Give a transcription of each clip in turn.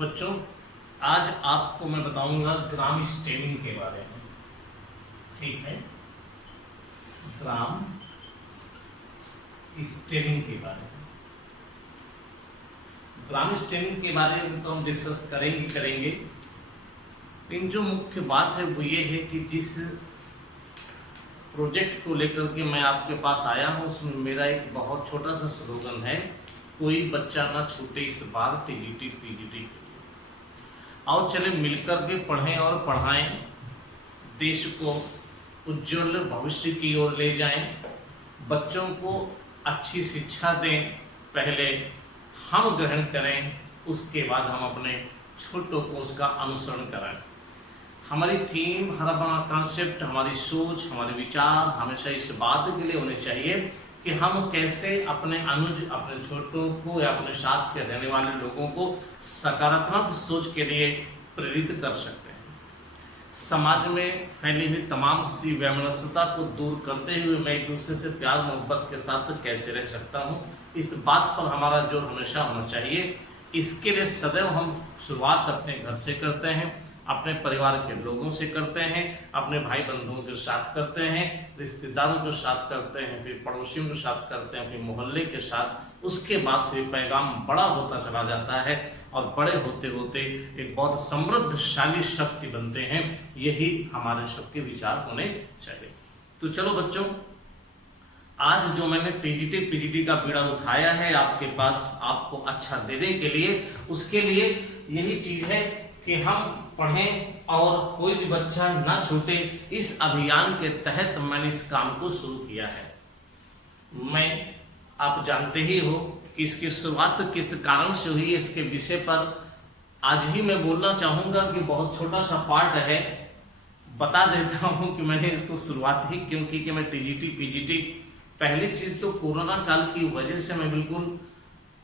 बच्चों, आज आपको मैं बताऊंगा ग्राम स्टेनिंग के बारे में। ठीक है, ग्राम स्टेनिंग के बारे में। ग्राम स्टेनिंग के बारे में तो हम डिस्कस करेंगे, लेकिन जो मुख्य बात है वो ये है कि जिस प्रोजेक्ट को लेकर के मैं आपके पास आया हूँ उसमें मेरा एक बहुत छोटा सा स्लोगन है, कोई बच्चा ना छूटे इस बार टीजीटी पीजीटी। आओ चले मिलकर के पढ़ें और पढ़ाएं, देश को उज्जवल भविष्य की ओर ले जाएं, बच्चों को अच्छी शिक्षा दें, पहले हम ग्रहण करें, उसके बाद हम अपने छोटों को उसका अनुसरण करें। हमारी थीम, हमारा कॉन्सेप्ट, हमारी सोच, हमारे विचार हमेशा इस बात के लिए होने चाहिए कि हम कैसे अपने अनुज, अपने छोटों को या अपने साथ के रहने वाले लोगों को सकारात्मक सोच के लिए प्रेरित कर सकते हैं। समाज में फैली हुई तमाम सी वैमनस्यता को दूर करते हुए मैं एक दूसरे से प्यार मोहब्बत के साथ कैसे रह सकता हूँ, इस बात पर हमारा जोर हमेशा होना चाहिए। इसके लिए सदैव हम शुरुआत अपने घर से करते हैं, अपने परिवार के लोगों से करते हैं, अपने भाई बंधुओं के साथ करते हैं, रिश्तेदारों के साथ करते हैं, फिर पड़ोसियों के साथ करते हैं, फिर मोहल्ले के साथ। उसके बाद फिर पैगाम बड़ा होता चला जाता है और बड़े होते होते एक बहुत समृद्धशाली शक्ति बनते हैं। यही हमारे सबके विचार होने चाहिए। तो चलो बच्चों, आज जो मैंने टीजीटी पीजीटी का बीड़ा उठाया है आपके पास, आपको अच्छा देने के लिए, उसके लिए यही चीज है कि हम पढ़ें और कोई भी बच्चा ना छूटे। इस अभियान के तहत मैंने इस काम को शुरू किया है। आप जानते ही हो कि इसकी शुरुआत किस कारण से हुई, इसके विषय पर आज ही मैं बोलना चाहूंगा कि बहुत छोटा सा पार्ट है। बता देता हूं कि मैंने इसको शुरुआत ही क्यों की कि मैं टीजीटी पीजीटी, पहली चीज तो कोरोना काल की वजह से मैं बिल्कुल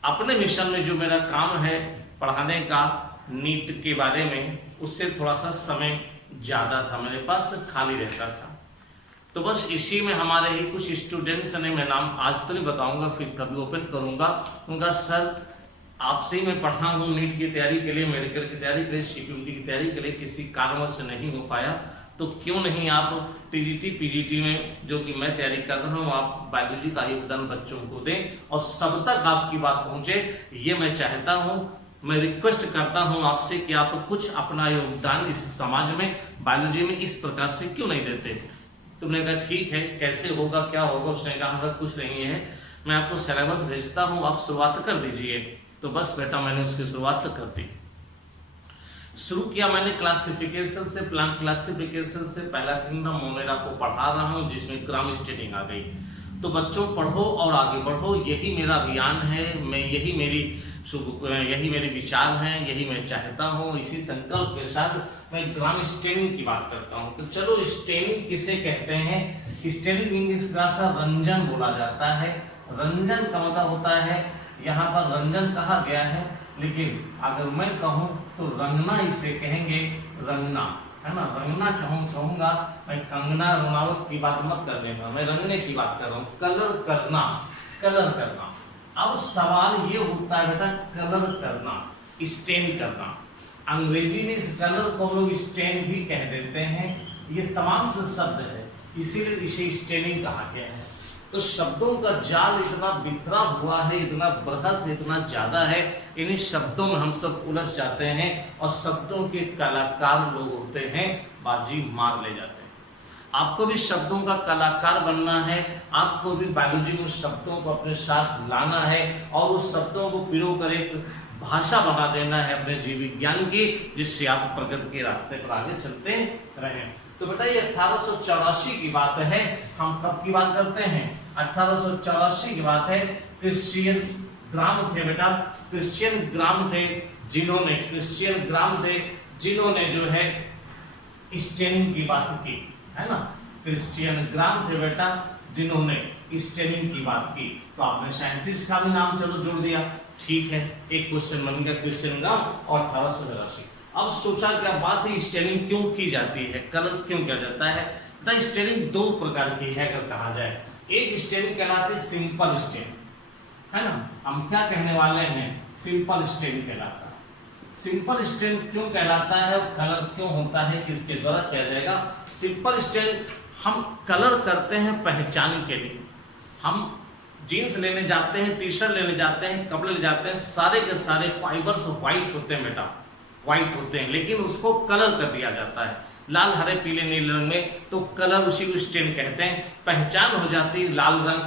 अपने मिशन में जो मेरा काम है पढ़ाने का, नीट के बारे में, उससे थोड़ा सा समय ज्यादा था मेरे पास, खाली रहता था। तो बस इसी में हमारे ही कुछ स्टूडेंट्स ने, मैं नाम आज तो नहीं बताऊंगा, फिर कभी ओपन करूंगा, उनका सर आपसे ही मैं पढ़ा हूँ नीट की तैयारी के लिए, मेडिकल की तैयारी के लिए, सीपीयूटी की तैयारी के लिए, किसी कारणवश नहीं हो पाया, तो क्यों नहीं आप टीजीटी पीजीटी में जो कि मैं तैयारी कर रहा हूँ, आप बायोलॉजी का योगदान बच्चों को दें और सब तक आपकी बात पहुंचे। ये मैं चाहता हूँ, मैं रिक्वेस्ट करता हूं आपसे कि आप कुछ अपना योगदान इस समाज में, बायोलॉजी में इस प्रकार से क्यों नहीं देते। तुमने कहा ठीक है, कैसे होगा, क्या होगा? उसने कहा सर कुछ नहीं है, मैं आपको सिलेबस भेजता हूं, आप शुरुआत कर दीजिए। तो बस बेटा मैंने उसकी शुरुआत कर दी। शुरू किया मैंने क्लासिफिकेशन से, प्लांट क्लासिफिकेशन से। पहला किंगडम मोनेरा को पढ़ा रहा हूँ जिसमें ग्राम स्टेनिंग आ गई। तो बच्चों पढ़ो और आगे बढ़ो, यही मेरा अभियान है, यही मेरे विचार हैं, यही मैं चाहता हूँ। इसी संकल्प के साथ मैं ग्राम स्टेनिंग की बात करता हूँ। तो चलो, स्टेनिंग किसे कहते हैं? स्टेनिंग इंग्लिश भाषा रंजन बोला जाता है। रंजन का मतलब होता है, यहाँ पर रंजन कहा गया है, लेकिन अगर मैं कहूँ तो रंगना इसे कहेंगे, रंगना, है ना, रंगना कहूँगा। मैं कंगना रनावत की बात मत कर देना, मैं रंगने की बात कर रहा हूँ, कलर करना, कलर करना। अब सवाल ये होता है बेटा, कलर करना, स्टेन करना, अंग्रेजी में इस कलर को लोग स्टेन भी कह देते हैं। ये तमाम से शब्द है, इसीलिए इसे स्टेनिंग कहा गया है। तो शब्दों का जाल इतना बिखरा हुआ है, इतना बृहद, इतना ज्यादा है, इन्हीं शब्दों में हम सब उलझ जाते हैं और शब्दों के कलाकार लोग होते हैं, बाजी मार ले जाते हैं। आपको भी शब्दों का कलाकार बनना है, आपको भी बायोलॉजी में शब्दों को अपने साथ लाना है और उस शब्दों को पिरो कर एक भाषा बना देना है अपने जीव विज्ञान की, जिससे आप प्रगति के रास्ते पर आगे चलते रहें। तो बेटा ये 1884 की बात है। हम कब की बात करते हैं? 1884 की बात है। क्रिश्चियन ग्राम थे बेटा, क्रिश्चियन ग्राम थे जिन्होंने जो है स्टेनिंग की बात की, है ना। क्रिश्चियन ग्राम थे बेटा जिन्होंने स्टेनिंग की बात की। तो आपने साइंटिस्ट का भी नाम चलो जोड़ दिया, ठीक है, एक क्वेश्चन बन गया, क्रिश्चियन ग्राम और 1884। अब सोचा क्या बात है, स्टेनिंग क्यों की जाती है, कलर क्यों किया जाता है? बेटा स्टेनिंग दो प्रकार की है अगर कहा जाए। एक स्टेनिंग कहलाती है सिंपल स्टेन, है ना, हम क्या कहने वाले हैं, सिंपल स्टेन कहलाता है। सिंपल स्टेन क्यों कहलाता है, कलर क्यों होता है, किसके द्वारा किया जाएगा? सिंपल स्टेन हम कलर करते हैं पहचान के लिए। हम जीन्स लेने जाते हैं, टी शर्ट लेने जाते हैं, कपड़े ले जाते हैं, सारे के सारे फाइबर्स वाइट होते हैं बेटा, वाइट होते हैं, लेकिन उसको कलर कर दिया जाता है लाल हरे पीले नीले रंग में, तो कलर उसी को स्टेन कहते हैं। पहचान हो जाती है, लाल रंग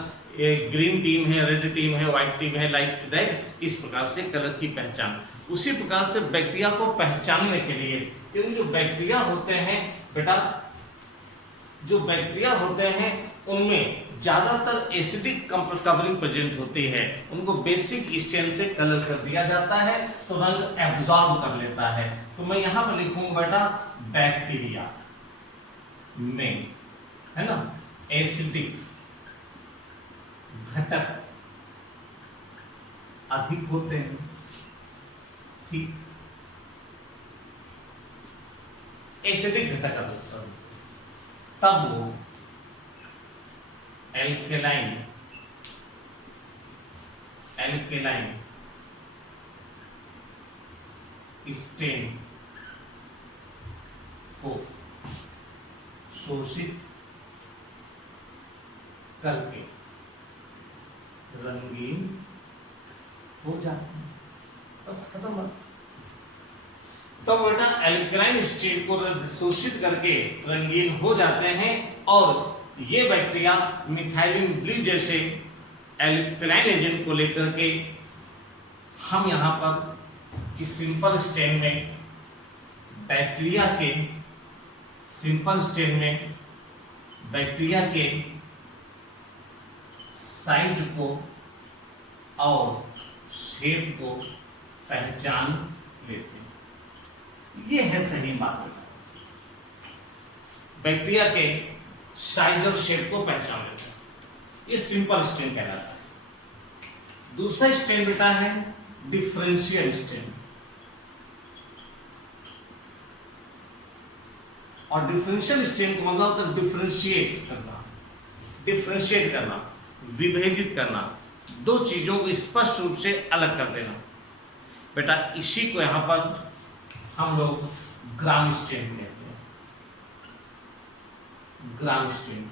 ग्रीन टीम है, रेड टीम है, व्हाइट टीम है, लाइक दैट, इस प्रकार से कलर की पहचान। उसी प्रकार से बैक्टीरिया को पहचानने के लिए, क्योंकि जो बैक्टीरिया होते हैं बेटा, जो बैक्टीरिया होते हैं उनमें ज्यादातर एसिडिक कवरिंग प्रेजेंट होती है, उनको बेसिक स्टेन से कलर कर दिया जाता है तो रंग एब्जॉर्ब कर लेता है। तो मैं यहां पर लिखूंगा बेटा बैक्टीरिया में, है ना, एसिडिक घटक अधिक होते हैं, ठीक, एसिडिक घटक अधिक होते हैं, तब वो एल्केलाइन स्टेन को शोषित करके रंगीन हो जाते हैं, बस खत्म बात। तो बेटा एल्कलाइन स्टेन को शोषित करके रंगीन हो जाते हैं, और ये बैक्टीरिया मिथाइलिन ब्लू जैसे एल्कलाइन एजेंट को लेकर के हम यहां पर इस सिंपल स्टेन में बैक्टीरिया के साइज को और शेप को पहचान लेते हैं। ये है सही मात्रा, बैक्टीरिया के साइज और शेप को पहचान लेते हैं, ये सिंपल स्टेन कहलाता है। दूसरा स्टेन बेटा है डिफरेंशियल स्टेन, और डिफरेंशियल स्टेन का मतलब होता है डिफरेंशिएट करना, विभेदित करना, दो चीजों को स्पष्ट रूप से अलग कर देना। बेटा इसी को यहां पर हम लोग ग्राम स्टेन कहते हैं, ग्राम स्टेन।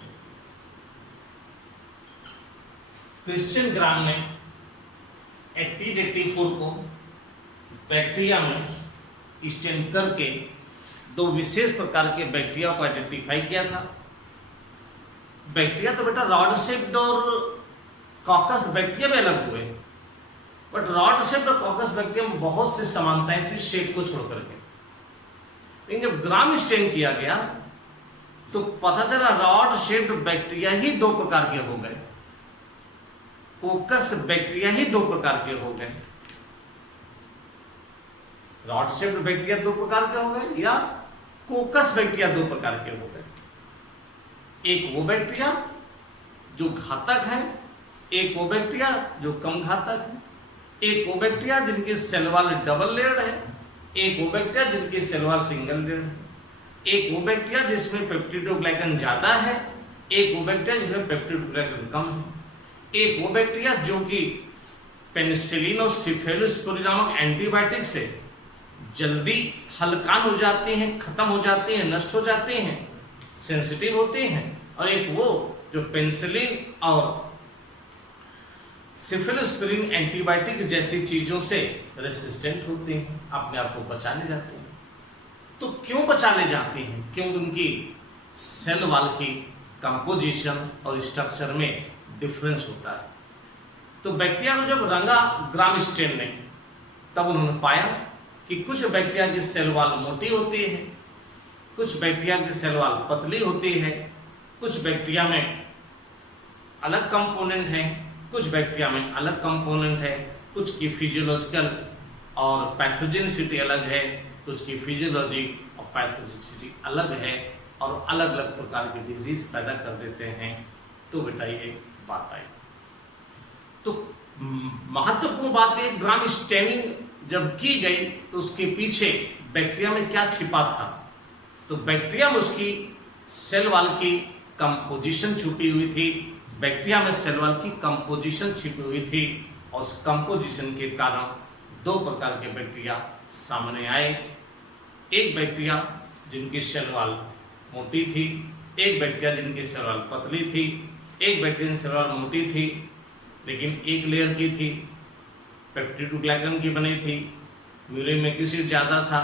क्रिश्चियन ग्राम ने 1884 को बैक्टीरिया में स्टेन करके दो विशेष प्रकार के बैक्टीरिया को आइडेंटिफाई किया था। बैक्टीरिया तो बेटा रॉड शेप्ड और कॉकस बैक्टीरिया में अलग हुए, बट रॉड शेप्ड और कॉकस बैक्टीरिया में बहुत से समानताएं थी शेप को छोड़ करके। लेकिन जब ग्राम स्टेन किया गया तो पता चला रॉड शेप्ड बैक्टीरिया ही दो प्रकार के हो गए, कोकस बैक्टीरिया ही दो प्रकार के हो गए। रॉड शेप्ड बैक्टीरिया दो प्रकार के हो गए, या कोकस बैक्टीरिया दो प्रकार के हो गए। एक वो बैक्टीरिया जो घातक है, एक वो बैक्टीरिया जो कम घातक है, एक वो बैक्टीरिया जिनकी सेल वॉल डबल लेयर्ड है, एक वो बैक्टीरिया जिनकी सेल वॉल सिंगल लेयर्ड है, एक वो बैक्टीरिया जिसमें पेप्टिडोग्लाइकन ज्यादा है, एक वो बैक्टीरिया जिसमें पेप्टिडोग्लाइकन कम है, एक वो बैक्टीरिया जो कि पेनिसिलिन और सिफेलोस्पोरिन नामक एंटीबायोटिक से जल्दी हलकान हो जाते हैं, खत्म हो जाते हैं, नष्ट हो जाते हैं, सेंसिटिव होते हैं, और एक वो जो पेनिसिलिन और सिफेलोस्पोरिन एंटीबायोटिक जैसी चीजों से रेसिस्टेंट होते हैं, अपने आप को बचा ले जाते हैं। तो क्यों बचा ले जाते हैं? क्योंकि उनकी सेल वॉल की कंपोजिशन और स्ट्रक्चर में डिफरेंस होता है। तो बैक्टीरिया को जब रंगा ग्राम स्टेन ने, तब उन्होंने पाया कि कुछ बैक्टीरिया की सेल वॉल मोटी होती है, कुछ बैक्टीरिया की सेल वॉल पतली होती है, कुछ बैक्टीरिया में अलग कंपोनेंट है, कुछ बैक्टीरिया में अलग कंपोनेंट है, कुछ की फिजियोलॉजिकल और पैथोजेनिसिटी अलग है, कुछ की फिजियोलॉजी और पैथोजेनिसिटी अलग है, और अलग अलग प्रकार की डिजीज पैदा कर देते हैं। तो बेटा ये बात आई। तो महत्वपूर्ण बात है, ग्राम स्टेनिंग जब की गई तो उसके पीछे बैक्टीरिया में क्या छिपा था? तो बैक्टीरिया में उसकी सेल वॉल की कंपोजिशन छुपी हुई थी, बैक्टीरिया में सेल वॉल की कंपोजिशन छिपी हुई थी, और उस कंपोजिशन के कारण दो प्रकार के बैक्टीरिया सामने आए। एक बैक्टीरिया जिनकी सेल वॉल मोटी थी, एक बैक्टीरिया जिनकी सेल वॉल पतली थी, एक बैक्टीरिया की सेल वॉल मोटी थी लेकिन एक लेयर की थी, पेप्टिडोग्लाइकन की बनी थी, म्यूरिक एसिड ज़्यादा था,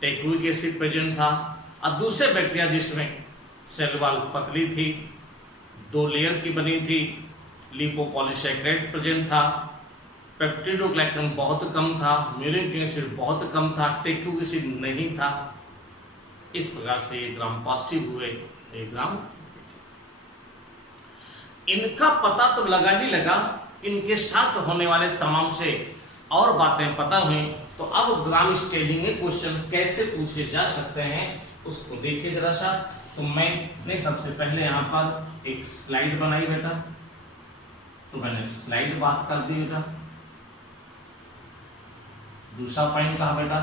टेक्विक एसिड प्रेजेंट था, और दूसरे बैक्टीरिया जिसमें सेल वॉल पतली थी, 2 लेयर की बनी थी, लिपोपॉलीसैकेराइड प्रेजेंट था, पेप्टिडोग्लाइकन बहुत कम था, म्यूरिक एसिड बहुत कम था, टेक्विक एसिड नहीं था। इस प्रकार से ये ग्राम पॉजिटिव हुए, ये ग्राम। इनका पता तो लगा ही लगा, इनके साथ होने वाले तमाम से और बातें पता हुई। तो अब ग्राम स्टेलिंग में क्वेश्चन कैसे पूछे जा सकते हैं उसको देखिए जरा सा। तो मैंने सबसे पहले यहाँ पर एक स्लाइड बनाई बेटा, तो मैंने स्लाइड बात कर दी बेटा। दूसरा पॉइंट कहा बेटा,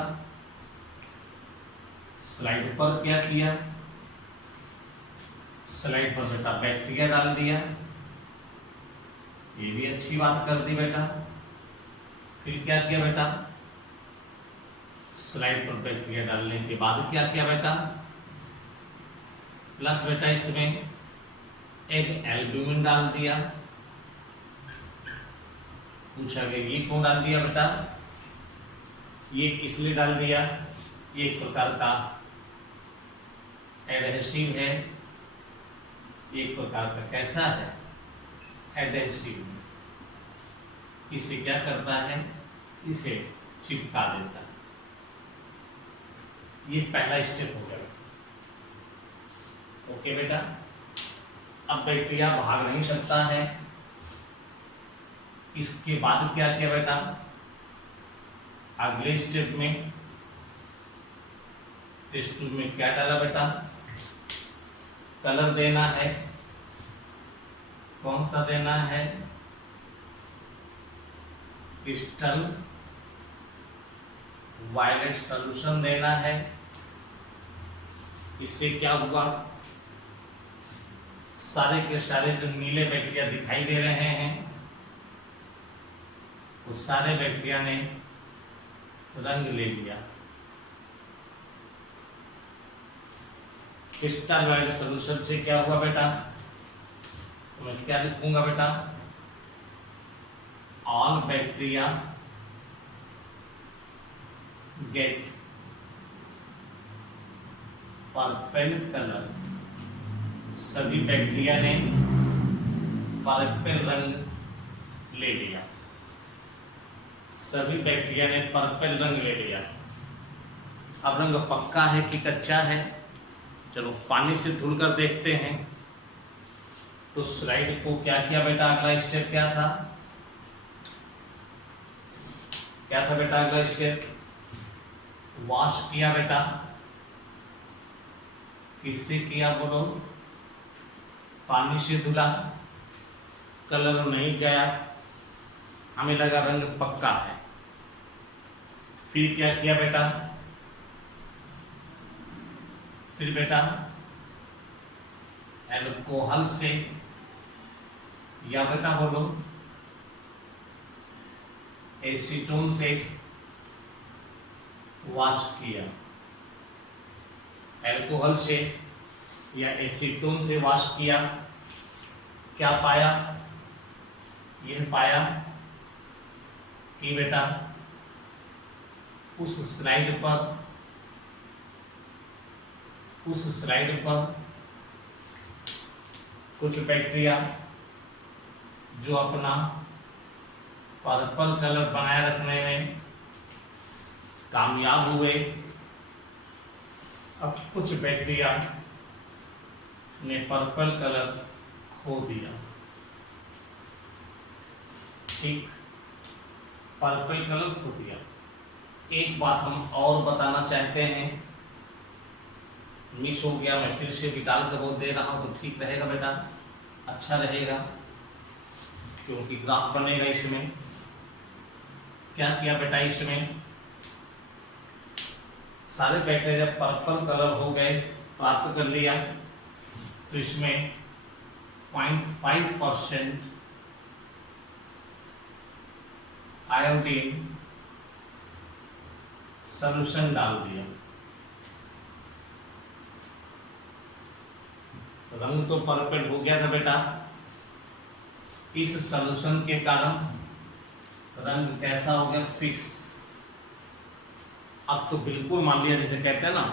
स्लाइड पर क्या किया, स्लाइड पर बेटा बैक्टीरिया डाल दिया, ये भी अच्छी बात कर दी बेटा। फिर क्या किया बेटा, स्लाइड पर बैक्टीरिया डालने के बाद क्या किया बेटा, प्लस बेटा इसमें एक एल्ब्यूमिन डाल दिया। पूछा गया ये क्यों डाल दिया बेटा, ये इसलिए डाल दिया, ये एक प्रकार का एडहेसिव है, एक प्रकार का कैसा है, एडहेसिव। इसे क्या करता है, इसे चिपका देता है। ये पहला स्टेप हो गया। ओके बेटा, अब बैक्टीरिया भाग नहीं सकता है। इसके बाद क्या किया बेटा, अगले स्टेप में टेस्ट ट्यूब में क्या डाला बेटा, कलर देना है। कौन सा देना है, क्रिस्टल वायलेट सॉल्यूशन देना है। इससे क्या हुआ, सारे के सारे जो नीले बैक्टीरिया दिखाई दे रहे हैं वो सारे बैक्टीरिया ने रंग ले लिया। क्रिस्टल वाइलेट सॉल्यूशन से क्या हुआ बेटा, तो मैं क्या लिखूंगा बेटा, all bacteria get purple colour. सभी बैक्टीरिया ने पर्पल रंग ले लिया, सभी बैक्टीरिया ने पर्पल रंग ले लिया। अब रंग पक्का है कि कच्चा है, चलो पानी से धुलकर देखते हैं। तो स्लाइड को क्या किया बेटा, अगला स्टेप क्या था, क्या था बेटा अगला स्टेप, वॉश किया बेटा। किससे किया बोलो, पानी से धुला, कलर नहीं गया, हमें लगा रंग पक्का है। फिर क्या किया बेटा, फिर बेटा अल्कोहल से या बेटा बोलो एसीटोन से वॉश किया। अल्कोहल से या एसीटोन से वॉश किया, क्या पाया, यह पाया कि बेटा उस स्लाइड पर कुछ बैक्टीरिया जो अपना पर्पल कलर बनाए रखने में कामयाब हुए, अब कुछ बैक्टीरिया ने पर्पल कलर खो दिया। ठीक, पर्पल कलर खो दिया। एक बात हम और बताना चाहते हैं, मिस हो गया, मैं फिर से भी डाल कर बोल दे रहा हूं तो ठीक रहेगा बेटा, अच्छा रहेगा क्योंकि ग्राफ बनेगा। इसमें क्या किया बेटा, इसमें सारे बैक्टीरिया पर्पल कलर हो गए, प्राप्त कर लिया, तो इसमें 0.5% आयोडीन सॉल्यूशन डाल दिया, रंग तो परफेक्ट हो गया था बेटा। इस सॉल्यूशन के कारण रंग कैसा हो गया, फिक्स। अब तो बिल्कुल मान लिया, जैसे कहते हैं ना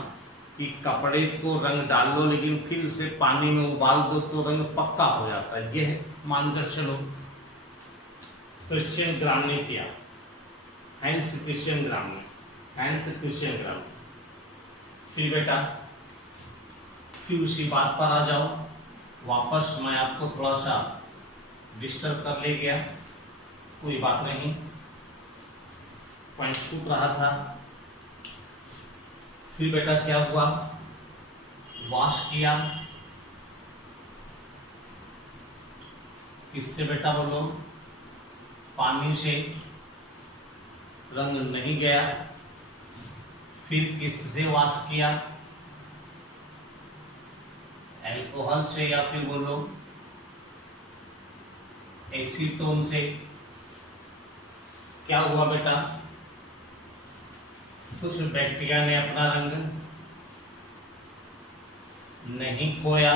कि कपड़े को रंग डाल लो लेकिन फिर उसे पानी में उबाल दो तो रंग पक्का हो जाता है, यह मानकर चलो। क्रिश्चियन ग्राम ने किया, हैंस क्रिश्चियन ग्राम ने, हैंस क्रिश्चियन ग्राम। फिर बेटा फिर उसी बात पर आ जाओ वापस, मैं आपको थोड़ा सा डिस्टर्ब कर ले गया, कोई बात नहीं, पॉइंट छूट रहा था। फिर बेटा क्या हुआ, वॉश किया, किससे बेटा बोलो, पानी से, रंग नहीं गया। फिर किससे वॉश किया, अल्कोहल से या फिर बोलो एसीटोन से। क्या हुआ बेटा, कुछ बैक्टीरिया ने अपना रंग नहीं खोया,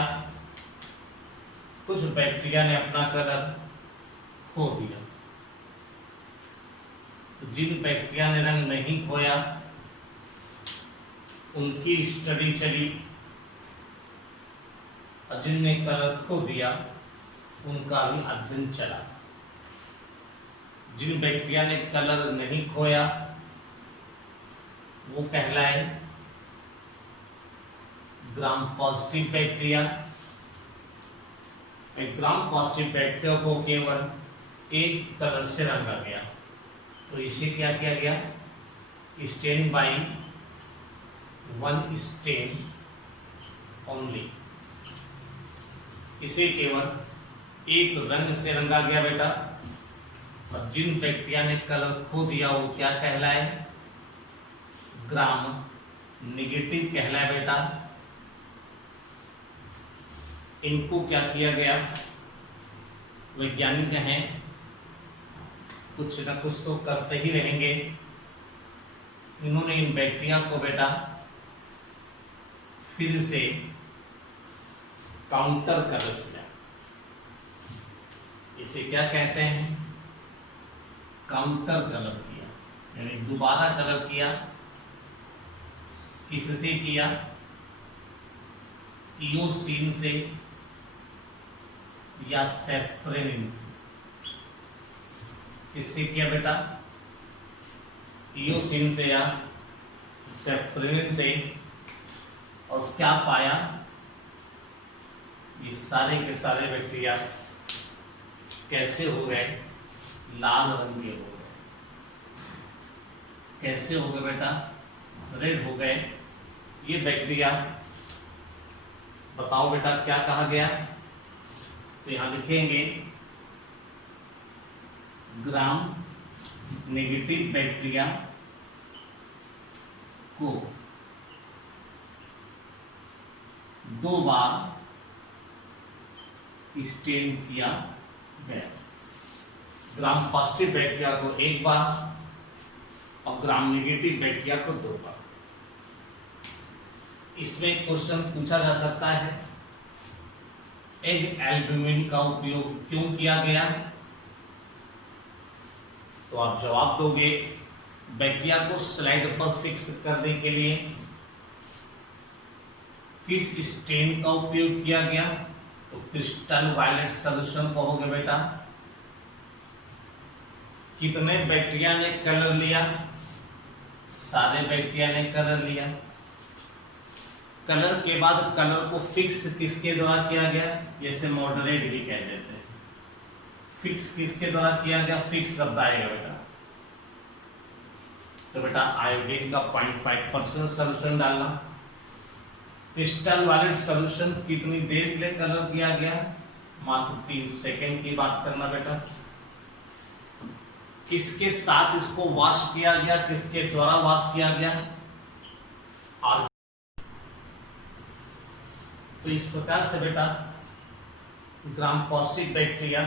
कुछ बैक्टीरिया ने अपना कलर खो दिया। तो जिन बैक्टीरिया ने रंग नहीं खोया उनकी स्टडी चली, और जिनने कलर खो दिया उनका भी अध्ययन चला। जिन बैक्टीरिया ने कलर नहीं खोया वो कहलाए ग्राम पॉजिटिव बैक्टीरिया। ग्राम पॉजिटिव बैक्टीरिया को केवल एक कलर से रंगा गया, तो इसे क्या किया गया, stain by one stain only, इसे केवल एक रंग से रंगा गया बेटा। और जिन बैक्टीरिया ने कलर खो दिया वो क्या कहलाए, ग्राम नेगेटिव कहलाए बेटा। इनको क्या किया गया, वैज्ञानिक हैं, कुछ न कुछ तो करते ही रहेंगे। इन्होंने इन बैक्टीरिया को बेटा फिर से काउंटर कलर किया, इसे क्या कहते हैं, काउंटर कलर किया, यानी दोबारा कलर किया। किससे किया, इयोसिन से या सैफरनिन से। किससे किया बेटा, इयोसिन से या सैफरनिन से। और क्या पाया, ये सारे के सारे बैक्टीरिया कैसे हो गए, लाल रंग के हो गए। कैसे हो गए बेटा, रेड हो गए। ये बैक्टीरिया, बताओ बेटा क्या कहा गया, तो यहां लिखेंगे ग्राम नेगेटिव बैक्टीरिया को 2 बार स्टेन किया गया। ग्राम पॉजिटिव बैक्टीरिया को 1 बार और ग्राम नेगेटिव बैक्टीरिया को 2 बार। इसमें क्वेश्चन पूछा जा सकता है, एग एल्ब्यूमिन का उपयोग क्यों किया गया, तो आप जवाब दोगे बैक्टीरिया को स्लाइड पर फिक्स करने के लिए। किस स्टेन का उपयोग किया गया, तो क्रिस्टल वायलेट सॉल्यूशन कहोगे बेटा। कितने बैक्टीरिया ने कलर लिया, सारे बैक्टीरिया ने कलर लिया। कलर के बाद कलर को फिक्स किसके द्वारा किया गया, जैसे मॉडरेट भी कह देते हैं। फिक्स किसके द्वारा किया गया, फिक्स शब्द आएगा बेटा। तो बेटा आयोडीन का 0.5% सॉल्यूशन डालना। क्रिस्टल वायलेट सॉल्यूशन कितनी देर के लिए कलर किया गया, मात्र 3 सेकेंड की बात करना बेटा। किसके साथ इसको वॉश किया गया, किसके द्वारा वॉश किया गया, और तो इस प्रकार से बेटा ग्राम पॉजिटिव बैक्टीरिया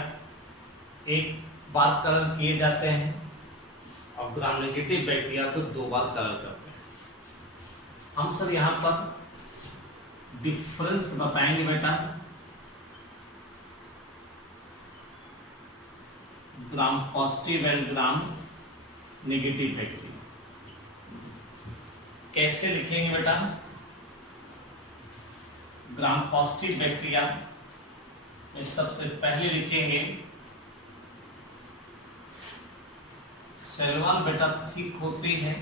1 बार कलर किए जाते हैं और ग्राम नेगेटिव बैक्टीरिया को 2 बार कलर करते हैं। हम सर यहाँ पर डिफरेंस बताएंगे बेटा gram positive and gram negative bacteria. कैसे लिखेंगे बेटा? ग्राम पॉजिटिव बैक्टीरिया में सबसे पहले लिखेंगे सेल वॉल बेटा थिक होती है,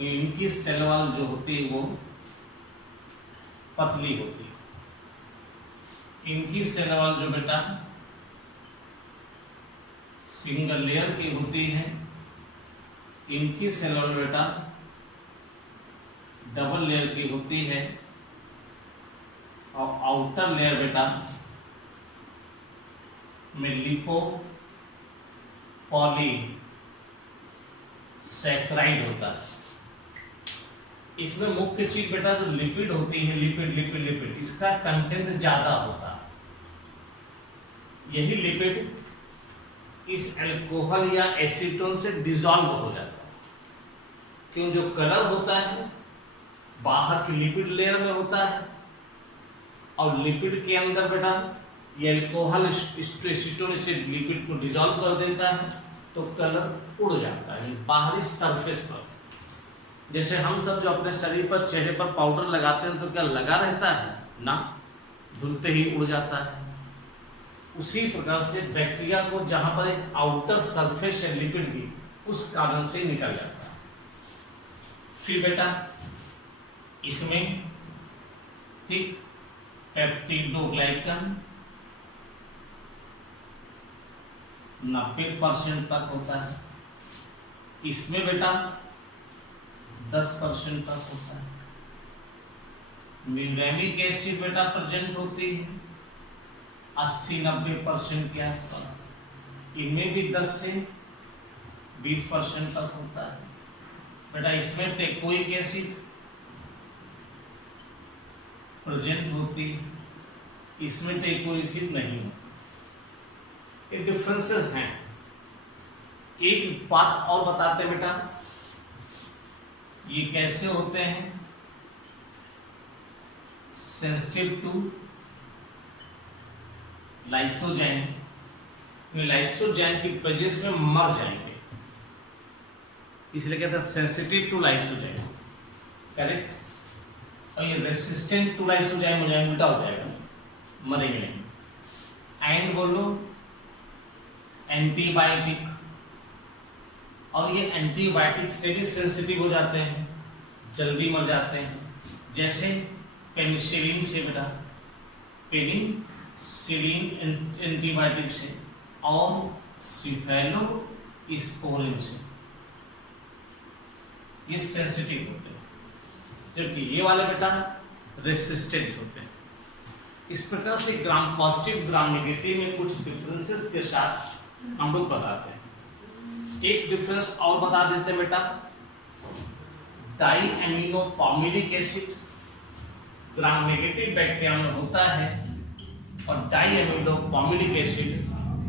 इनकी सेल वॉल जो होती है वो पतली होती है। इनकी सेल वॉल जो बेटा सिंगल लेयर की होती है, इनकी सेल वॉल बेटा डबल लेयर की होती है, और आउटर लेयर बेटा में लिपो पॉली सैकराइड होता है। इसमें मुख्य चीज बेटा जो लिपिड होती है, लिपिड लिपिड लिपिड, इसका कंटेंट ज्यादा होता है। यही लिपिड इस अल्कोहल या एसीटोन से डिसॉल्व हो जाता है। क्यों? जो कलर होता है बाहर की लिपिड लेयर में होता है, और लिपिड के अंदर बेटा ये अल्कोहल एसीटोन से लिपिड को डिसॉल्व कर देता है, तो कलर उड़ जाता है बाहरी सरफेस पर। जैसे हम सब जो अपने शरीर पर चेहरे पर पाउडर लगाते हैं तो क्या लगा रहता है ना, धुलते ही उड़ जाता है। उसी प्रकार से बैक्टीरिया को जहां पर एक आउटर सरफेस है लिपिड की, उस कारण से निकल जाता है। फिर बेटा इसमें ठीक पेप्टिडोग्लाइकन 90% तक होता है, इसमें बेटा 10% तक होता है। म्यूरेमिक एसिड बेटा प्रेजेंट होती है 80-90% के आसपास, इनमें भी 10 से 20% तक होता है। बेटा इसमें टेकोइक एसिड प्रेजेंट होती है, इसमें टेकोइक एसिड नहीं होती। ये डिफरेंसेस हैं। एक बात और बताते बेटा, ये कैसे होते हैं? सेंसिटिव टू लाइसोजाइम, लाइसोजाइम की प्रेजेंस में मर जाएंगे, इसलिए कहते हैं सेंसिटिव टू लाइसोजाइम, करेक्ट। और ये रेसिस्टेंट टू लाइसोजाइम हो जाएंगे, उल्टा हो जाएगा, मरेंगे नहीं। एंड बोलो एंटीबायोटिक, और ये एंटीबायोटिक से भी सेंसिटिव हो जाते हैं, जल्दी मर जाते हैं। जैसे पेनिसिलिन से बेटा, पेनिसिलिन एंटीबायोटिक से, और सिफेलोस्पोरिन से, ये सेंसिटिव होते हैं, जबकि ये वाले बेटा रेसिस्टेंट होते हैं। इस प्रकार से ग्राम पॉजिटिव ग्राम नेगेटिव में कुछ डिफरेंसेस के साथ हम लोग बताते हैं। एक डिफरेंस और बता देते हैं बेटा, diaminopimelic acid gram negative bacteria में होता है, और diaminopimelic acid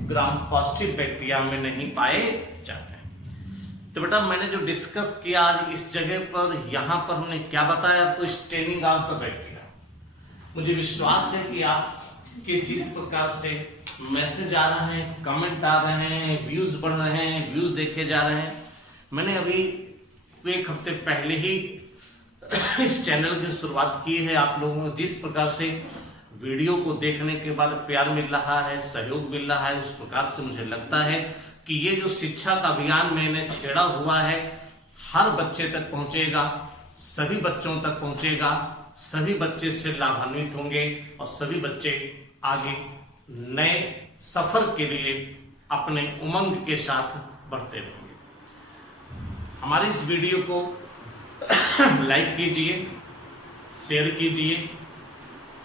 gram positive bacteria में नहीं पाए जाते हैं। तो बेटा मैंने जो डिस्कस किया आज इस जगह पर, यहाँ पर हमने क्या बताया आपको, स्टेनिंग ऑफ द बैक्टीरिया। मुझे विश्वास है कि आप कि जिस प्रकार से मैसेज आ रहे हैं, कमेंट आ रहे हैं, व्यूज बढ़ रहे हैं, व्यूज देखे जा रहे हैं। मैंने अभी 1 हफ्ते पहले ही इस चैनल की शुरुआत की है। आप लोगों को जिस प्रकार से वीडियो को देखने के बाद प्यार मिल रहा है, सहयोग मिल रहा है, उस प्रकार से मुझे लगता है कि ये जो शिक्षा का अभियान मैंने छेड़ा हुआ है हर बच्चे तक पहुंचेगा, सभी बच्चों तक पहुंचेगा, सभी बच्चे से लाभान्वित होंगे, और सभी बच्चे आगे नए सफर के लिए अपने उमंग के साथ बढ़ते रहेंगे। हमारी इस वीडियो को लाइक कीजिए, शेयर कीजिए,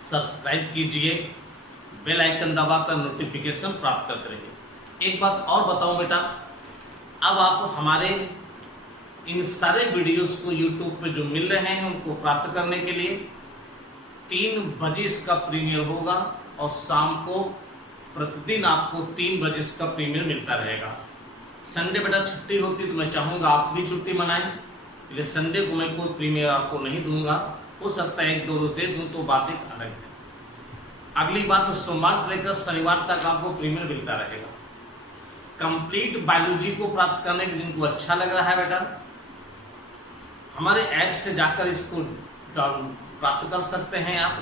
सब्सक्राइब कीजिए, बेल आइकन दबाकर नोटिफिकेशन प्राप्त करते रहिए। एक बात और बताऊं बेटा, अब आप हमारे इन सारे वीडियोस को YouTube पे जो मिल रहे हैं उनको प्राप्त करने के लिए 3 बजे इसका प्रीमियर होगा, और शाम को प्रतिदिन आपको 3 बजे इसका प्रीमियर मिलता रहेगा। संडे बेटा छुट्टी होती तो मैं चाहूँगा आप भी छुट्टी मनाएं, इसलिए संडे को मैं कोई प्रीमियर आपको नहीं दूंगा, हो सकता है 1-2 रोज दे दूं तो बात एक अलग है। अगली बात, सोमवार से लेकर शनिवार तक आपको प्रीमियर मिलता रहेगा। कंप्लीट बायोलॉजी को प्राप्त करने के जिनको अच्छा लग रहा है बेटा, हमारे ऐप से जाकर इसको प्राप्त कर सकते हैं। आप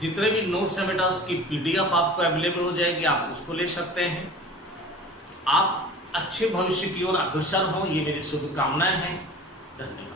जितने भी नोट्स हैं बेटा उसकी PDF आपको अवेलेबल हो जाएगी, आप उसको ले सकते हैं। आप अच्छे भविष्य की ओर अग्रसर हों, ये मेरी शुभकामनाएं हैं। धन्यवाद।